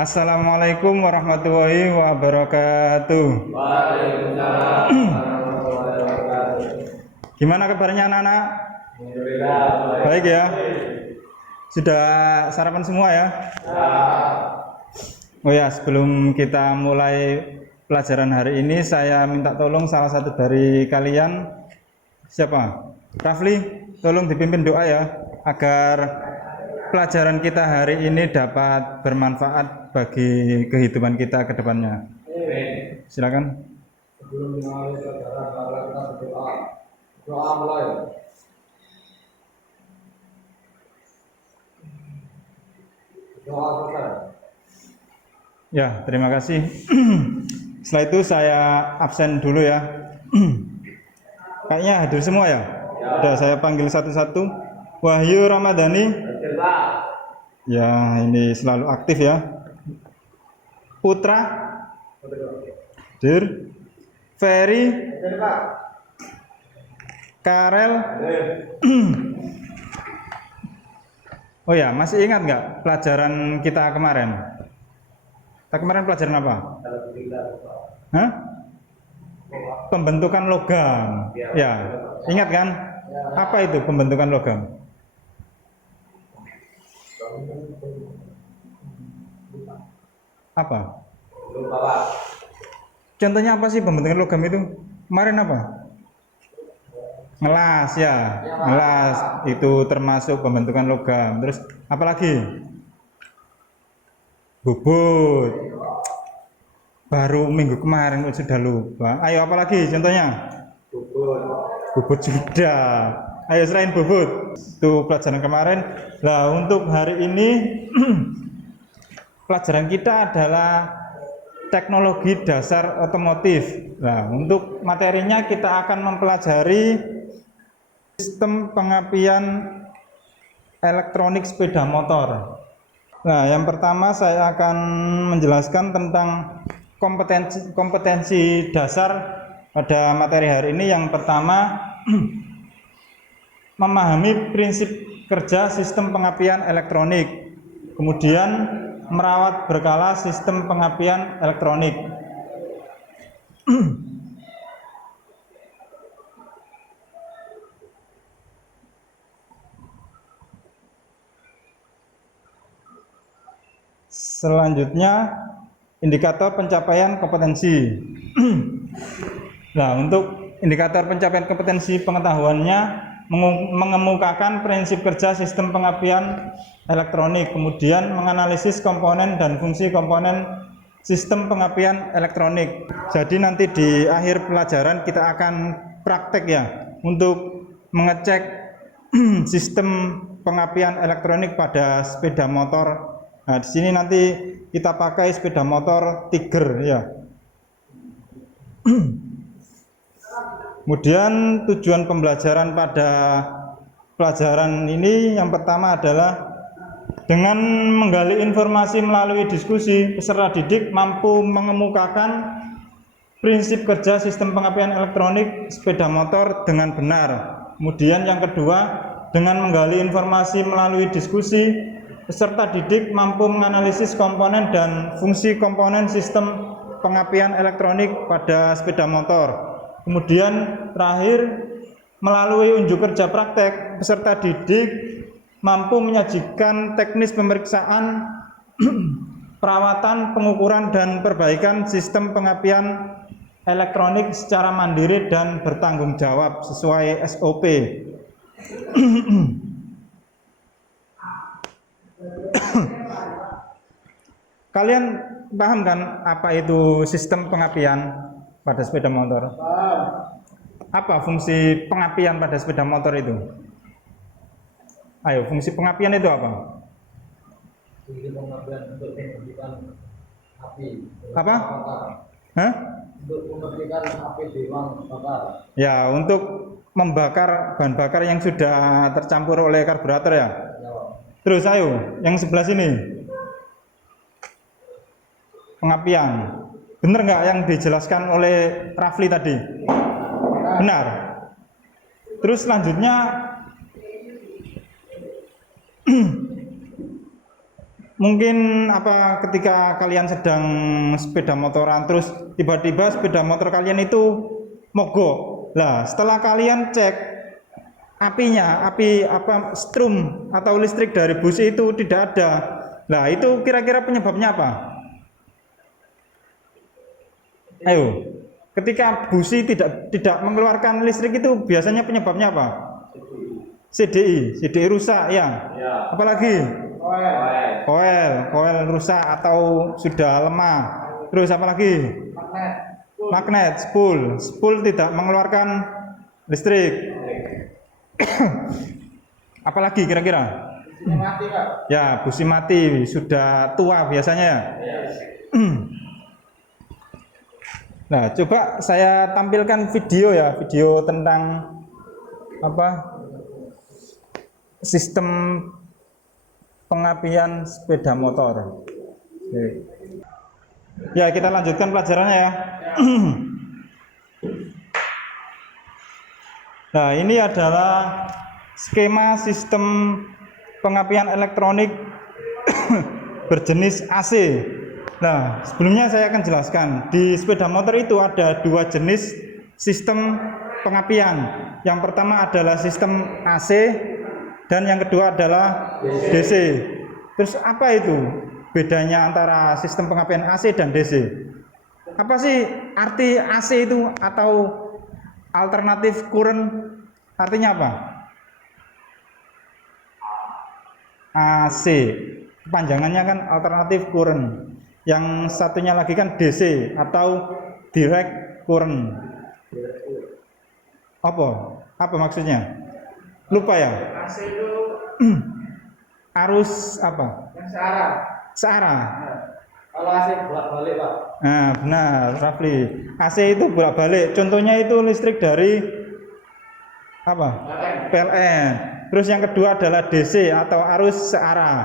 Assalamualaikum warahmatullahi wabarakatuh. Waalaikumsalam warahmatullahi wabarakatuh. Gimana kabarnya anak-anak? Alhamdulillah. Baik ya. Sudah sarapan semua ya? Oh ya, sebelum kita mulai pelajaran hari ini, saya minta tolong salah satu dari kalian, siapa? Rafli, tolong dipimpin doa ya, agar pelajaran kita hari ini dapat bermanfaat bagi kehidupan kita ke depannya. Silakan. Sebelum dimulai pelajaran, marilah kita berdoa. Doa mulai. Doa selesai. Ya, terima kasih. Setelah itu saya absen dulu ya. Kayaknya hadir semua ya? Udah saya panggil satu-satu. Wahyu Ramadhani. Ya, ini selalu aktif ya. Putra. Hadir. Ferry. Karel. Oh ya, masih ingat nggak pelajaran kita kemarin? Kita kemarin pelajaran apa? Hah? Pembentukan logam. Ya, ingat kan? Apa itu pembentukan logam? Apa? Contohnya apa sih pembentukan logam itu? Kemarin apa? Ngelas ya, ngelas itu termasuk pembentukan logam. Terus apa lagi? Bubut. Baru minggu kemarin sudah lupa. Ayo apa lagi contohnya? Bubut sudah. Ayo selain bubut. Itu pelajaran kemarin. Nah, untuk hari ini pelajaran kita adalah teknologi dasar otomotif. Nah, untuk materinya kita akan mempelajari sistem pengapian elektronik sepeda motor. Nah, yang pertama saya akan menjelaskan tentang kompetensi dasar pada materi hari ini. Yang pertama, memahami prinsip kerja sistem pengapian elektronik. Kemudian, merawat berkala sistem pengapian elektronik. Selanjutnya, indikator pencapaian kompetensi. Nah, untuk indikator pencapaian kompetensi pengetahuannya mengemukakan prinsip kerja sistem pengapian elektronik, kemudian menganalisis komponen dan fungsi komponen sistem pengapian elektronik. Jadi nanti di akhir pelajaran kita akan praktek ya untuk mengecek sistem pengapian elektronik pada sepeda motor. Nah, di sini nanti kita pakai sepeda motor Tiger ya. Kemudian tujuan pembelajaran pada pelajaran ini yang pertama adalah dengan menggali informasi melalui diskusi, peserta didik mampu mengemukakan prinsip kerja sistem pengapian elektronik sepeda motor dengan benar. Kemudian yang kedua, dengan menggali informasi melalui diskusi, peserta didik mampu menganalisis komponen dan fungsi komponen sistem pengapian elektronik pada sepeda motor. Kemudian terakhir, melalui unjuk kerja praktek, peserta didik mampu menyajikan teknis pemeriksaan, perawatan, pengukuran, dan perbaikan sistem pengapian elektronik secara mandiri dan bertanggung jawab sesuai SOP. Kalian paham kan apa itu sistem pengapian pada sepeda motor? Apa fungsi pengapian pada sepeda motor itu? Ayo, fungsi pengapian itu apa? Fungsi pengapian untuk mematikan api. Apa? Hah? Untuk mematikan api di ruang bakar. Ya, untuk membakar bahan bakar yang sudah tercampur oleh karburator ya. Terus ayo, yang sebelah sini. Pengapian. Benar nggak yang dijelaskan oleh Rafli tadi? Benar. Terus selanjutnya mungkin apa ketika kalian sedang sepeda motoran terus tiba-tiba sepeda motor kalian itu mogok. Lah, setelah kalian cek api apa strum atau listrik dari busi itu tidak ada. Nah, itu kira-kira penyebabnya apa? Ayo, ketika busi tidak mengeluarkan listrik itu biasanya penyebabnya apa? CDI rusak ya. Apalagi? Koil rusak atau sudah lemah. Terus apalagi? Magnet, spool tidak mengeluarkan listrik. Apalagi kira-kira? Mati, Pak. Ya, busi mati, sudah tua biasanya. Nah, coba saya tampilkan video ya, video tentang apa? Sistem pengapian sepeda motor. Ya, kita lanjutkan pelajarannya ya. Nah, ini adalah skema sistem pengapian elektronik berjenis AC. Nah, sebelumnya saya akan jelaskan. Di sepeda motor itu ada dua jenis sistem pengapian. Yang pertama adalah sistem AC dan yang kedua adalah DC. Terus apa itu bedanya antara sistem pengapian AC dan DC? Apa sih arti AC itu atau alternatif current? Artinya apa? AC, panjangannya kan alternatif current. Yang satunya lagi kan DC atau direct current. Apa maksudnya? Lupa ya? AC itu Arus apa? yang searah. Searah. Kalau AC bolak-balik, Pak. Nah, benar, Rafli. AC itu bolak-balik. Contohnya itu listrik dari apa? PLN. Terus yang kedua adalah DC atau arus searah.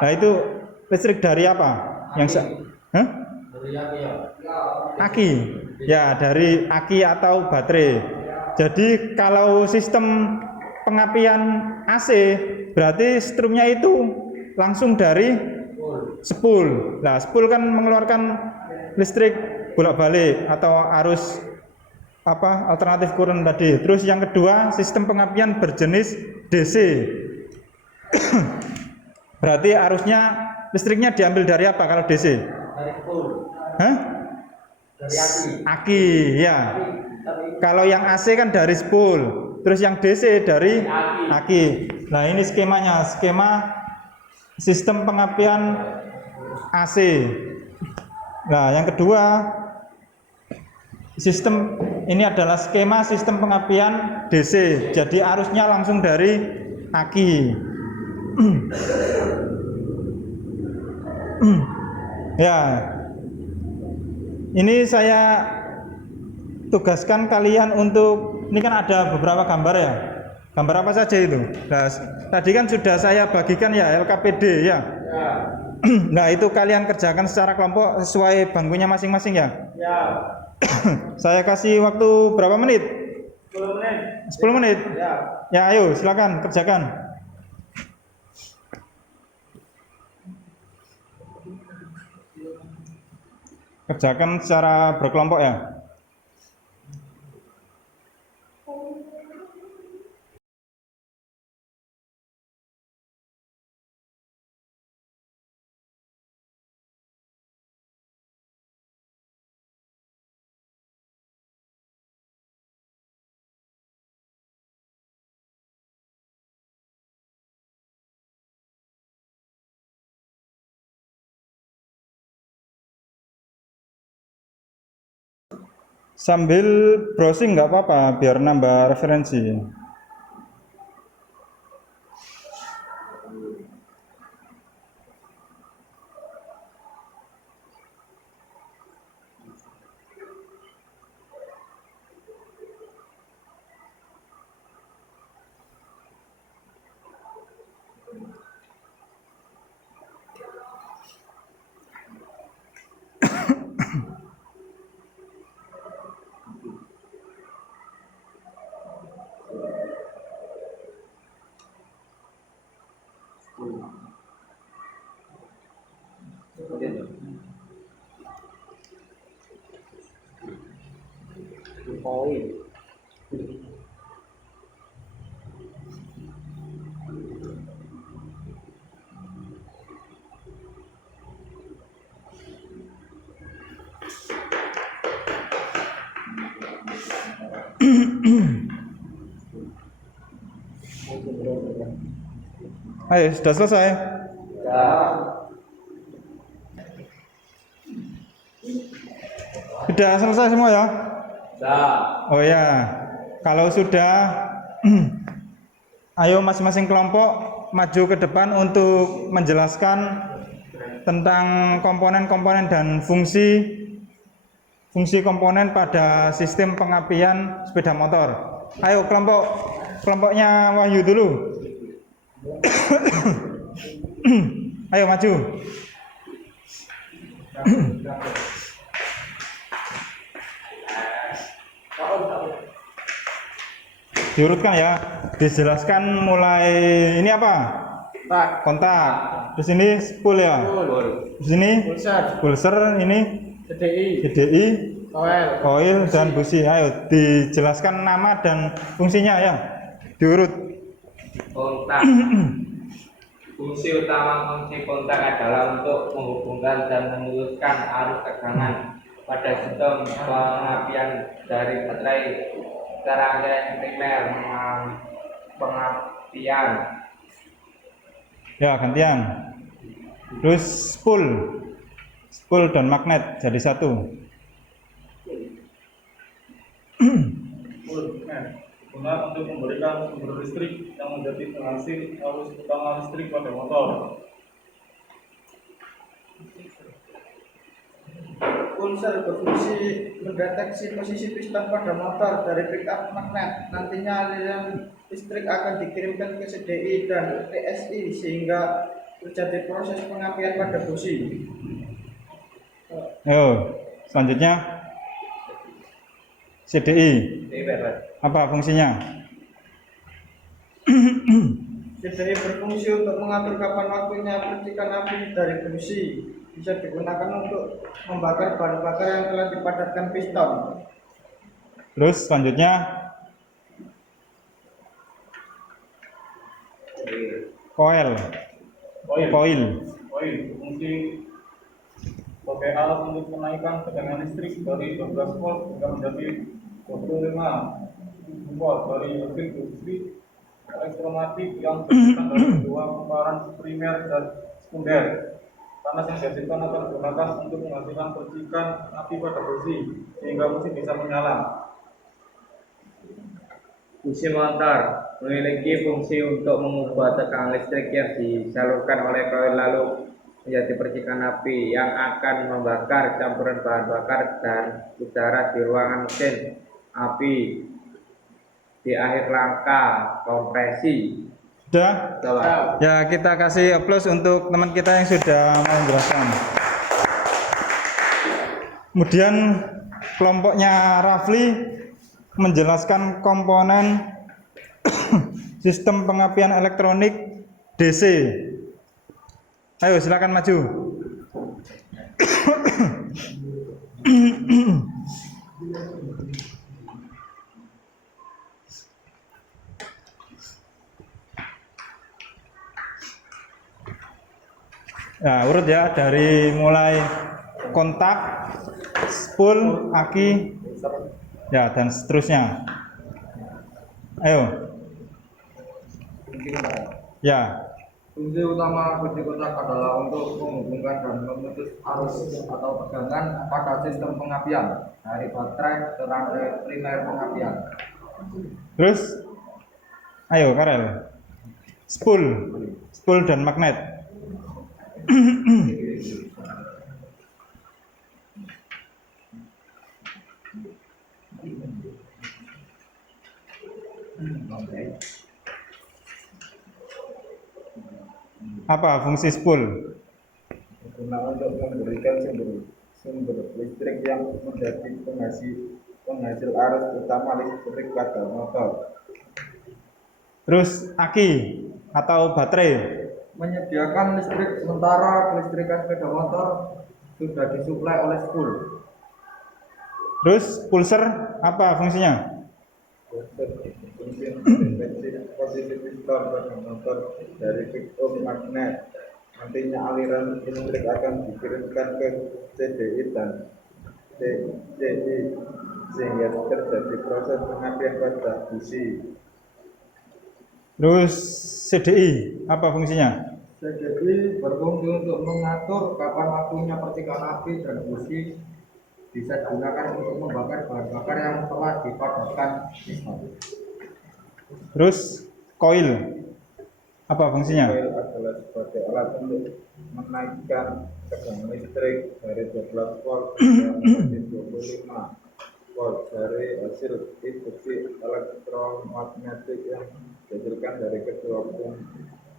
Nah, itu listrik dari apa? Yang Dari aki ya. aki. Ya, dari aki atau baterai. Jadi kalau sistem pengapian AC berarti strumnya itu langsung dari spool. Nah, spool kan mengeluarkan listrik bolak-balik atau arus apa alternatif current tadi. Terus yang kedua sistem pengapian berjenis DC. Berarti arusnya listriknya diambil dari apa kalau DC? Dari spool. Hah? Dari aki. Aki, ya. Kalau yang AC kan dari spool, terus yang DC dari aki. Nah, ini skemanya, skema sistem pengapian AC. Nah, yang kedua sistem ini adalah skema sistem pengapian DC. Jadi arusnya langsung dari aki. Ya, ini saya tugaskan kalian untuk, ini kan ada beberapa gambar ya. Gambar apa saja itu? Nah, tadi kan sudah saya bagikan ya LKPD ya. Nah, itu kalian kerjakan secara kelompok sesuai bangkunya masing-masing ya. Ya. Saya kasih waktu berapa menit? 10 menit. 10 menit. Ya. Ya, ayo silakan kerjakan. Kerjakan secara berkelompok ya. Sambil browsing nggak apa-apa biar nambah referensi. Koil. Ayo, sudah selesai? Ya. Sudah selesai semua ya? Sudah. Oh ya, kalau sudah, ayo masing-masing kelompok maju ke depan untuk menjelaskan tentang komponen-komponen dan fungsi komponen pada sistem pengapian sepeda motor. Ayo kelompoknya Wahyu dulu. Ayo maju. Diurutkan ya, dijelaskan mulai ini apa? Kontak. Terus ini spool ya. Di sini pulser, ini CDI, koil dan busi. Ayo dijelaskan nama dan fungsinya ya. Diurut. Kontak. Fungsi kontak adalah untuk menghubungkan dan memutuskan arus tegangan pada sistem pengapian dari baterai rangkaian primer pengapian. Ya, gantian. Terus spool dan magnet jadi satu. Guna untuk memberikan sumber listrik yang menjadi penghasil arus utama listrik pada motor. Pulser berfungsi mendeteksi posisi piston pada motor dari pickup magnet. Nantinya aliran listrik akan dikirimkan ke CDI dan PSI sehingga terjadi proses pengapian pada busi. Ayo, selanjutnya CDI. Apa fungsinya? CDI berfungsi untuk mengatur kapan waktunya percikan api dari busi. Bisa digunakan untuk membakar bahan bakar yang telah dipadatkan piston. Terus selanjutnya koil Fungsi sebagai alat untuk menaikkan tegangan listrik dari 12 volt hingga menjadi 25 volt dari mesin industri elektromatik yang terdiri dari dua kumparan primer dan sekunder. Panas yang dihasilkan akan digunakan untuk menghasilkan percikan api pada busi sehingga mesin bisa menyala. Busi motor memiliki fungsi untuk mengubah tegangan listrik yang disalurkan oleh koil lalu menjadi percikan api yang akan membakar campuran bahan bakar dan udara di ruangan mesin api di akhir rangka kompresi. sudah? Ya, kita kasih aplaus untuk teman kita yang sudah menjelaskan. Kemudian kelompoknya Rafli menjelaskan komponen sistem pengapian elektronik DC. Ayo silakan maju. Nah, urut ya dari mulai kontak, spool, aki, ya dan seterusnya. Ayo. Ya. Fungsi utama kunci kontak adalah untuk menghubungkan dan memutus arus atau tegangan pada sistem pengapian dari baterai ke rangkai primer pengapian. Terus, ayo Karel. Spool dan magnet. Apa fungsi spool? Digunakan untuk memberikan sumber listrik yang menjadi penghasil arus utama listrik pada motor. Terus aki atau baterai? Menyediakan listrik sementara kelistrikan sepeda motor sudah disuplai oleh spool. Terus pulser apa fungsinya? Fungsi mendeteksi posisi piston pada motor dari pick-up magnet. Nantinya aliran listrik akan dikirimkan ke CDI dan CCI sehingga terjadi proses pengapian pada busi. Terus CDI apa fungsinya? CDI berfungsi untuk mengatur kapan waktunya percikan api dan busi bisa digunakan untuk membakar bahan bakar yang telah dipadatkan piston. Terus koil apa fungsinya? Coil adalah sebagai alat untuk menaikkan tegangan listrik dari 12 volt menjadi 25 volt dari hasil induksi elektromagnetik yang dihasilkan dari kedua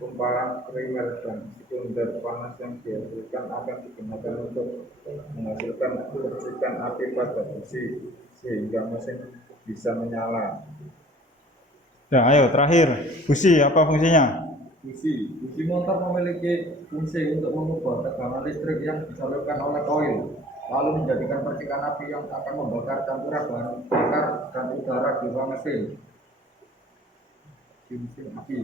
kumparan primer dan sekunder. Panas yang dihasilkan akan digunakan untuk menghasilkan percikan api pada busi sehingga mesin bisa menyala. Ya, ayo terakhir, busi apa fungsinya? Busi motor memiliki fungsi untuk mengubah tegangan listrik yang disalurkan oleh koil, lalu menjadikan percikan api yang akan membakar campuran bahan bakar dan udara di ruang mesin. Di mesin api.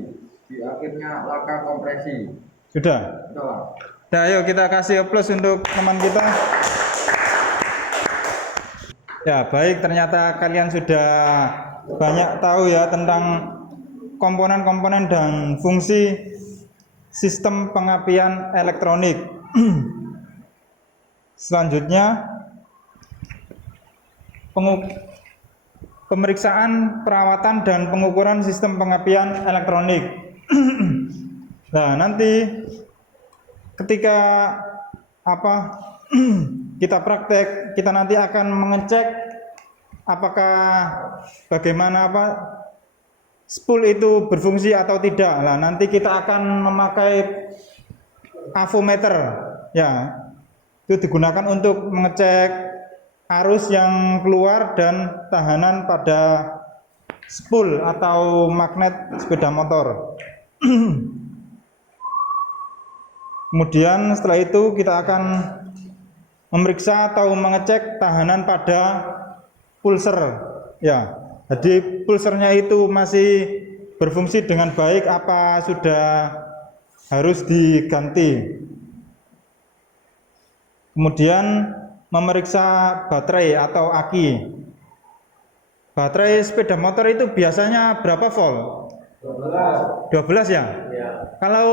Di akhirnya langkah kompresi. Sudah. Sudah. Nah, ayo kita kasih aplaus untuk teman kita. Ya, baik, ternyata kalian sudah banyak tahu ya tentang komponen-komponen dan fungsi sistem pengapian elektronik. Selanjutnya, pemeriksaan, perawatan, dan pengukuran sistem pengapian elektronik. Nah, nanti ketika kita praktek, kita nanti akan mengecek apakah bagaimana spool itu berfungsi atau tidak. Nah, nanti kita akan memakai avometer, ya, itu digunakan untuk mengecek arus yang keluar dan tahanan pada spool atau magnet sepeda motor. Kemudian setelah itu kita akan memeriksa atau mengecek tahanan pada pulser, ya. Jadi pulsernya itu masih berfungsi dengan baik apa sudah harus diganti. Kemudian memeriksa baterai atau aki. Baterai sepeda motor itu biasanya berapa volt? 12 ya? Ya. Kalau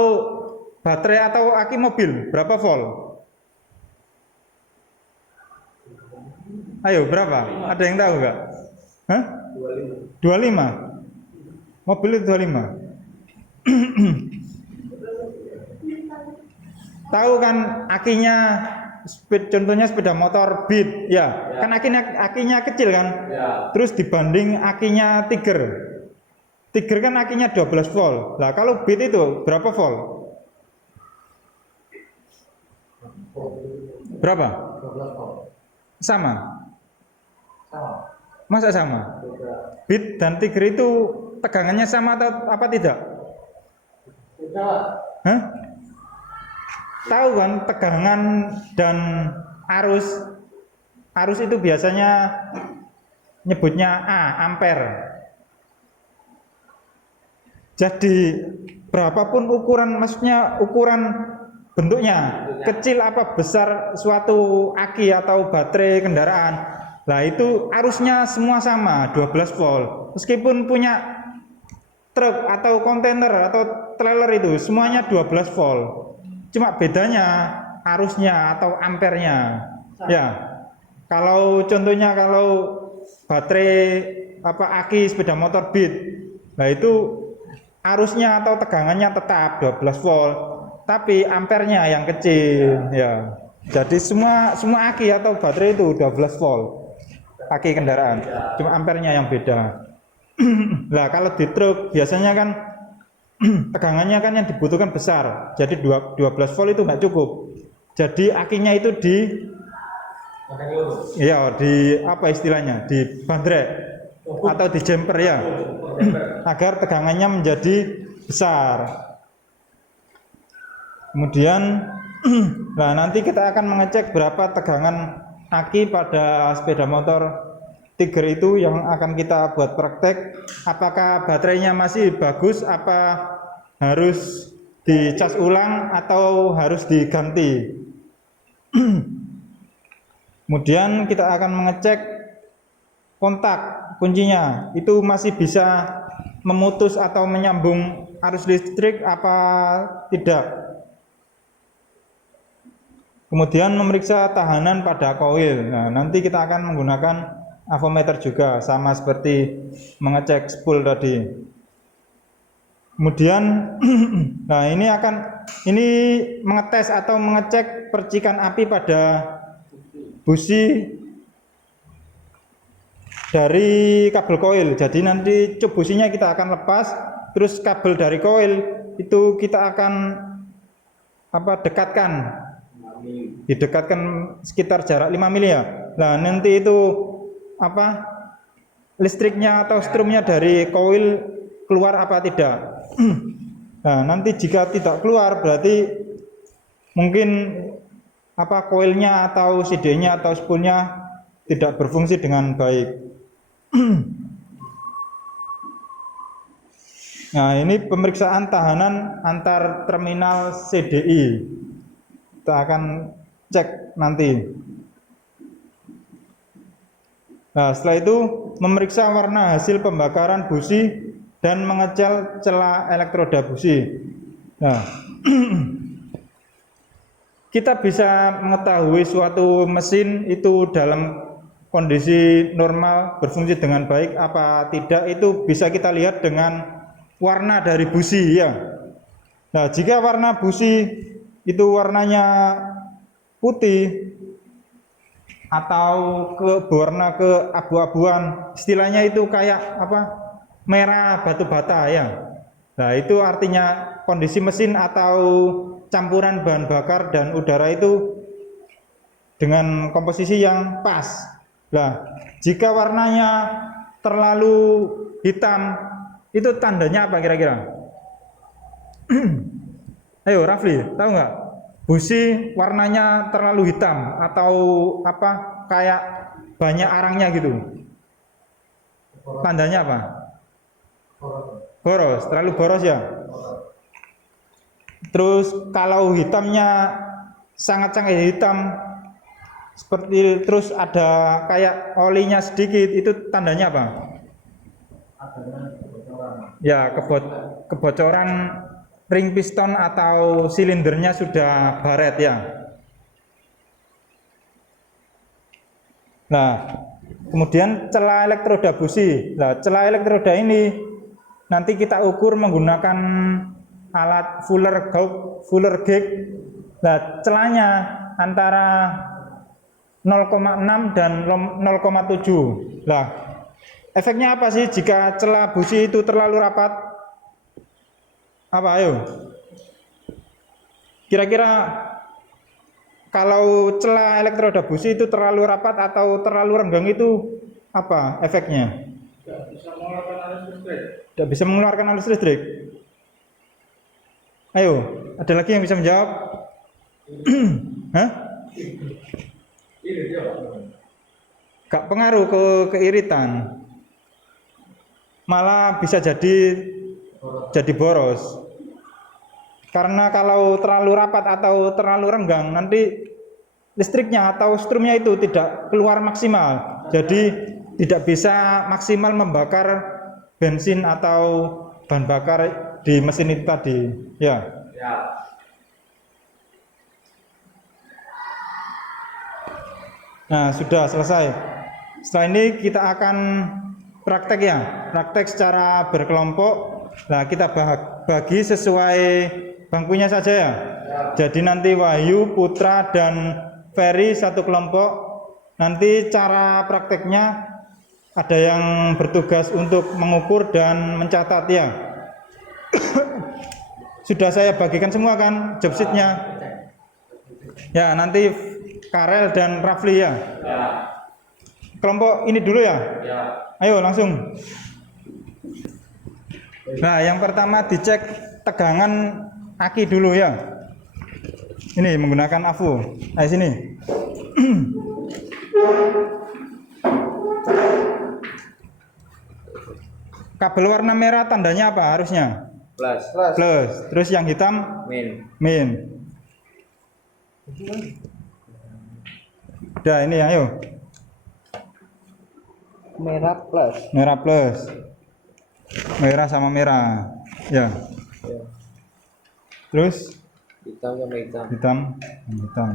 baterai atau aki mobil berapa volt? Ayo berapa? Ada yang tahu nggak? Hah? 25. Mobil itu 25. Tahu kan akinya, contohnya sepeda motor Beat, ya. Kan akinya kecil kan? Ya. Terus dibanding akinya Tiger. Tiger kan akinya 12 volt. Lah kalau Beat itu berapa volt? Berapa? 12 volt. Sama. Sama. Masa sama? Beat dan Tiger itu tegangannya sama atau apa tidak? Tidak. Hah? Tahu kan tegangan dan arus itu biasanya nyebutnya ampere. Jadi berapapun ukuran, maksudnya ukuran bentuknya, kecil apa besar suatu aki atau baterai kendaraan, lah itu arusnya semua sama 12 volt. Meskipun punya truk atau kontainer atau trailer itu semuanya 12 volt. Cuma bedanya arusnya atau ampernya. Ya. Kalau contohnya kalau baterai aki sepeda motor Beat, nah itu arusnya atau tegangannya tetap 12 volt, tapi ampernya yang kecil, ya. Jadi semua aki atau baterai itu 12 volt. Aki kendaraan. Cuma ampernya yang beda. Lah kalau di truk biasanya kan tegangannya kan yang dibutuhkan besar, jadi 12 volt itu nggak cukup. Jadi akinya itu di apa istilahnya, di bandrek atau di jumper ya, agar tegangannya menjadi besar. Kemudian nah nanti kita akan mengecek berapa tegangan aki pada sepeda motor Tiger itu yang akan kita buat praktek. Apakah baterainya masih bagus, apa harus dicas ulang atau harus diganti. Kemudian kita akan mengecek kontak kuncinya itu masih bisa memutus atau menyambung arus listrik apa tidak. Kemudian memeriksa tahanan pada koil. Nah, nanti kita akan menggunakan avometer juga, sama seperti mengecek spool tadi. Kemudian nah ini mengetes atau mengecek percikan api pada busi dari kabel koil. Jadi nanti cup businya kita akan lepas, terus kabel dari koil itu kita akan didekatkan sekitar jarak 5 mili ya. Nah, nanti itu listriknya atau strumnya dari koil keluar apa tidak. Nah, nanti jika tidak keluar berarti mungkin koilnya atau CD-nya atau spoolnya tidak berfungsi dengan baik. Nah, ini pemeriksaan tahanan antar terminal CDI. Kita akan cek nanti. Nah, setelah itu memeriksa warna hasil pembakaran busi dan mengecel celah elektroda busi. Nah, kita bisa mengetahui suatu mesin itu dalam kondisi normal berfungsi dengan baik apa tidak itu bisa kita lihat dengan warna dari busi ya. Nah, jika warna busi itu warnanya putih atau berwarna keabu-abuan, istilahnya itu kayak merah batu bata ya. Nah, itu artinya kondisi mesin atau campuran bahan bakar dan udara itu dengan komposisi yang pas. Nah, jika warnanya terlalu hitam, itu tandanya apa kira-kira? Ayo Rafli, tahu nggak? Busi warnanya terlalu hitam atau kayak banyak arangnya gitu. Tandanya apa? Boros, terlalu boros ya. Terus kalau hitamnya sangat-sangat hitam seperti terus ada kayak olinya sedikit, itu tandanya apa? Ya, kebocoran ring piston atau silindernya sudah baret ya. Nah, kemudian celah elektroda busi. Nah, celah elektroda ini nanti kita ukur menggunakan alat Fuller gauge. Nah, celahnya antara 0,6 dan 0,7. Nah, efeknya apa sih jika celah busi itu terlalu rapat? Ayo? Kira-kira kalau celah elektroda busi itu terlalu rapat atau terlalu renggang itu apa efeknya? Tidak bisa mengeluarkan arus listrik. Ayo, ada lagi yang bisa menjawab? Hah? Gak pengaruh ke keiritan, malah bisa jadi boros. Karena kalau terlalu rapat atau terlalu renggang, nanti listriknya atau strumnya itu tidak keluar maksimal. Jadi tidak bisa maksimal membakar bensin atau bahan bakar di mesin itu tadi. Ya. Nah, sudah selesai. Setelah ini kita akan praktek ya, praktek secara berkelompok. Nah, kita bagi sesuai bangkunya saja ya. Jadi nanti Wahyu, Putra, dan Ferry satu kelompok. Nanti cara prakteknya ada yang bertugas untuk mengukur dan mencatat ya. Sudah saya bagikan semua kan job sheet-nya. Ya, nanti Karel dan Rafli ya. Kelompok ini dulu ya. Ayo langsung. Nah, yang pertama dicek tegangan aki dulu ya. Ini menggunakan AVO. Nah, sini. Kabel warna merah tandanya apa harusnya? Plus. Plus. Terus yang hitam min. Udah ini ayo. Merah plus. Merah plus. Merah sama merah. Ya. Terus Hitam sama hitam. hitam sama hitam.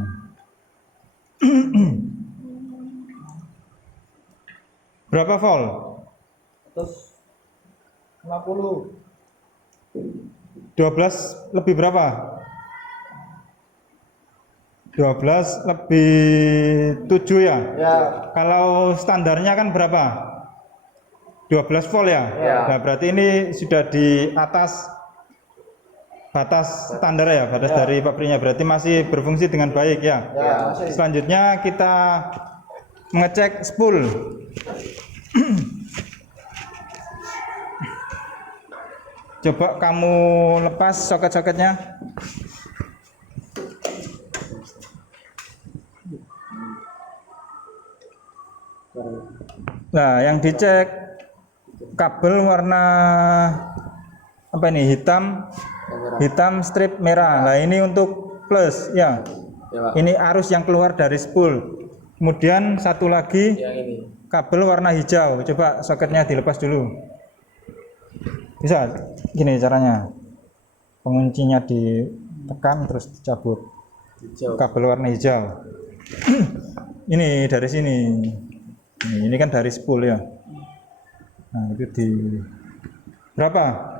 Berapa volt? Terus 50. 12 lebih berapa? 12 lebih 7 ya? Ya. Kalau standarnya kan berapa? 12 volt ya? Ya. Nah, berarti ini sudah di atas batas standar ya, batas dari pabriknya. Berarti masih berfungsi dengan baik ya? Ya, masih. Selanjutnya kita mengecek spool. Coba kamu lepas soket-soketnya. Nah, yang dicek kabel warna apa ini? Hitam strip merah. Nah, ini untuk plus ya. Ini arus yang keluar dari spool. Kemudian satu lagi Yang ini. kabel warna hijau. Coba soketnya dilepas dulu. Bisa gini caranya. Penguncinya ditekan terus dicabut. Hijau. Kabel warna hijau. Ini dari sini. Ini kan dari spool ya. Nah, itu di berapa?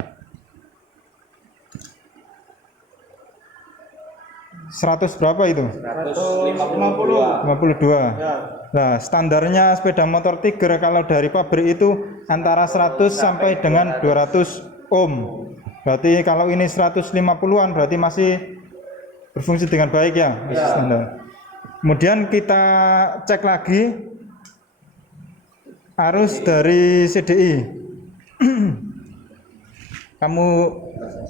100 berapa itu? 152. 52. Ya. Nah, standarnya sepeda motor Tiger kalau dari pabrik itu antara 100 sampai dengan 200 ohm. Berarti kalau ini 150-an berarti masih berfungsi dengan baik ya, masih standar. Kemudian kita cek lagi arus dari CDI. Kamu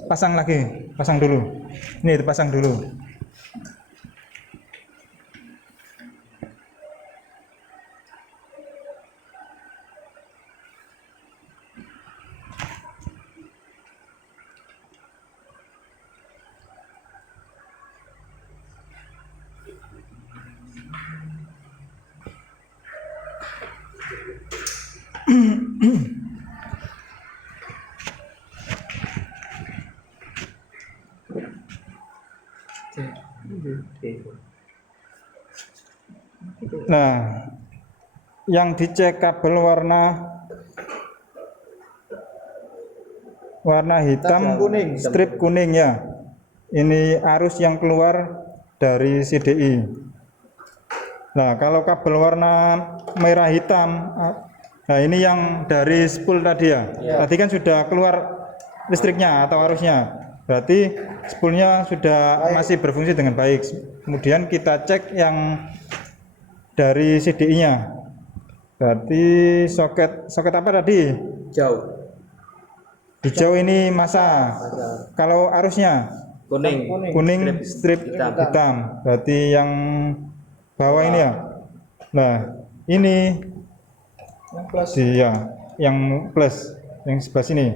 pasang lagi, pasang dulu. Ini dipasang dulu. Nah, yang dicek kabel warna hitam Kuning. strip kuning ya. Ini arus yang keluar dari CDI. Nah, kalau kabel warna merah hitam, nah ini yang dari spool tadi ya. Tadi kan sudah keluar listriknya atau arusnya. Berarti spoolnya sudah masih berfungsi dengan baik. Kemudian kita cek yang dari CDI-nya. Berarti soket apa tadi? Hijau. Hijau ini massa. Kalau arusnya kuning strip hitam. Berarti yang bawah ini ya. Nah, ini Yang plus. yang plus yang sebelah sini.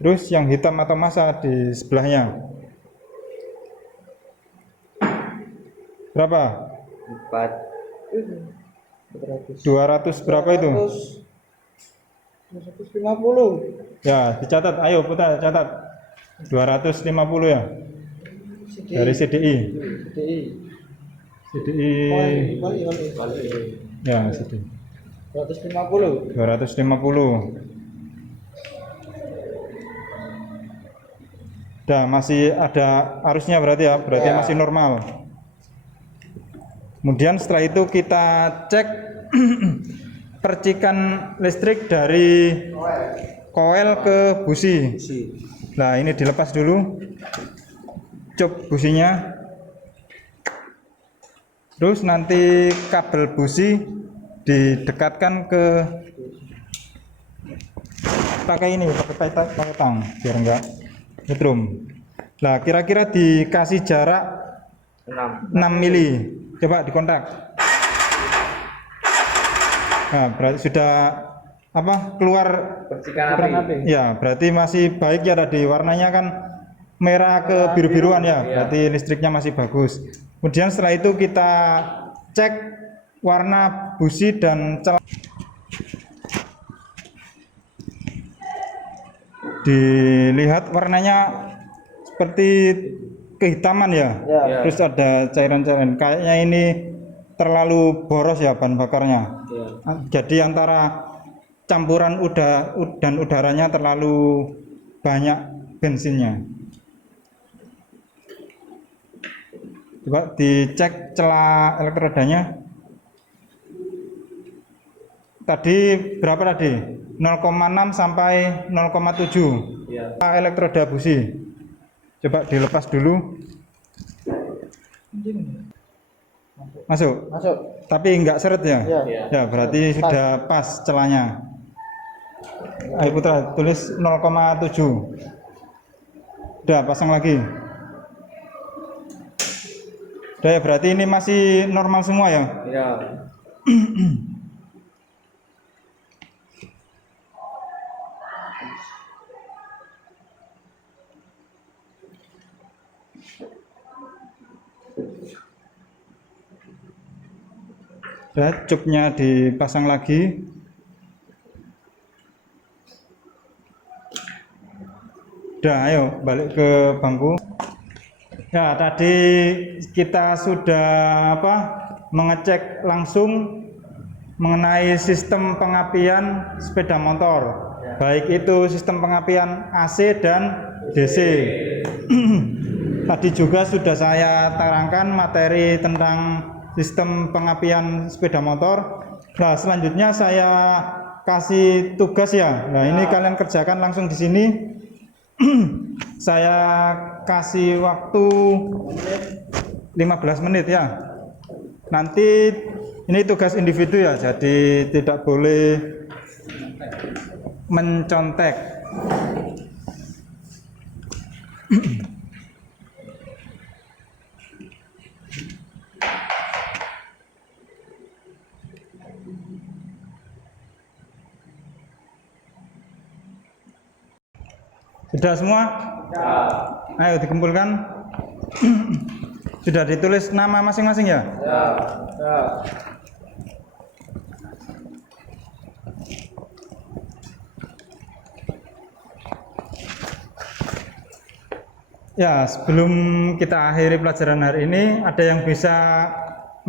Terus yang hitam atau massa di sebelahnya. Berapa? 200 berapa itu? 250. Ya, dicatat. Ayo putar catat. 250 ya. Dari CDI. CDI. Ya, CDI. 250. 250. Dah masih ada arusnya berarti ya, masih normal. Kemudian setelah itu kita cek percikan listrik dari koil ke busi. Nah, ini dilepas dulu. Cop businya. Terus nanti kabel busi didekatkan ke pakai tang biar enggak nyetrum. Nah, kira-kira dikasih jarak 6 mili. Coba dikontak. Nah, berarti sudah keluar Percikan api. ya, berarti masih baik ya tadi, warnanya kan merah ke biru-biruan ya, Iya. berarti listriknya masih bagus. Kemudian setelah itu kita cek warna busi dan celah. Dilihat warnanya seperti kehitaman ya, Ya. terus ada cairan-cairan, kayaknya ini terlalu boros ya bahan bakarnya. Ya. Jadi antara campuran dan udaranya terlalu banyak bensinnya. Coba dicek celah elektrodanya. Tadi berapa tadi? 0,6 sampai 0,7. Ya. Elektroda busi. Coba dilepas dulu. Masuk. Masuk. Tapi enggak seret ya? Ya. Ya, berarti sudah pas celahnya. Ayo Putra, tulis 0,7. Udah, pasang lagi. Udah ya, berarti ini masih normal semua ya? Ya. Udah, cupnya dipasang lagi. Udah, ayo balik ke bangku. Ya, tadi kita sudah mengecek langsung mengenai sistem pengapian sepeda motor. Baik itu sistem pengapian AC dan DC. Tadi juga sudah saya terangkan materi tentang sistem pengapian sepeda motor. Nah, selanjutnya saya kasih tugas ya. Nah, ini kalian kerjakan langsung di sini. Saya kasih waktu 15 menit ya. Nanti ini tugas individu ya, jadi tidak boleh mencontek. Sudah semua? Ya. Ayo dikumpulkan. Sudah ditulis nama masing-masing ya? Ya. Ya. Ya, sebelum kita akhiri pelajaran hari ini, ada yang bisa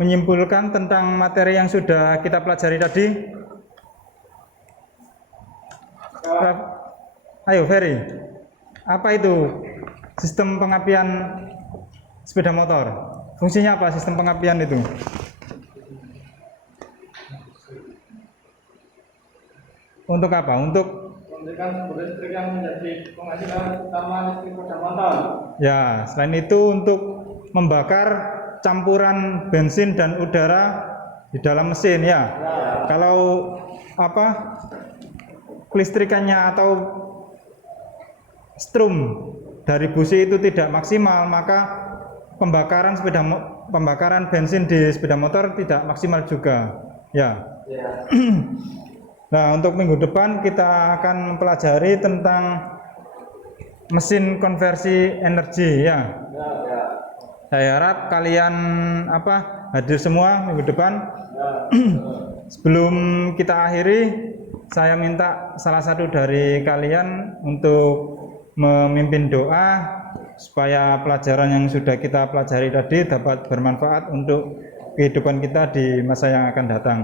menyimpulkan tentang materi yang sudah kita pelajari tadi? Ayo Ferry, apa itu sistem pengapian sepeda motor? Fungsinya apa sistem pengapian itu? Untuk apa? Untuk Memberikan sumber listrik yang menjadi penghasilan utama listrik sepeda motor. ya, selain itu untuk membakar campuran bensin dan udara di dalam mesin ya. Kalau kelistrikannya atau strum dari busi itu tidak maksimal, maka pembakaran bensin di sepeda motor tidak maksimal juga ya. Ya. Nah, untuk minggu depan kita akan mempelajari tentang mesin konversi energi ya. Saya harap kalian hadir semua minggu depan. Sebelum kita akhiri, saya minta salah satu dari kalian untuk memimpin doa supaya pelajaran yang sudah kita pelajari tadi dapat bermanfaat untuk kehidupan kita di masa yang akan datang.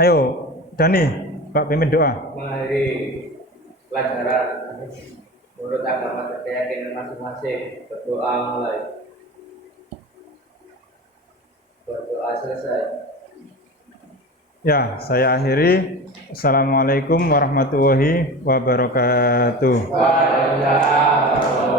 Ayo, Dani, Pak pimpin doa. Mengakhiri pelajaran menurut agama dan keyakinan masing-masing, berdoa mulai. Berdoa selesai. Ya, saya akhiri. Assalamualaikum warahmatullahi wabarakatuh. Waalaikumsalam.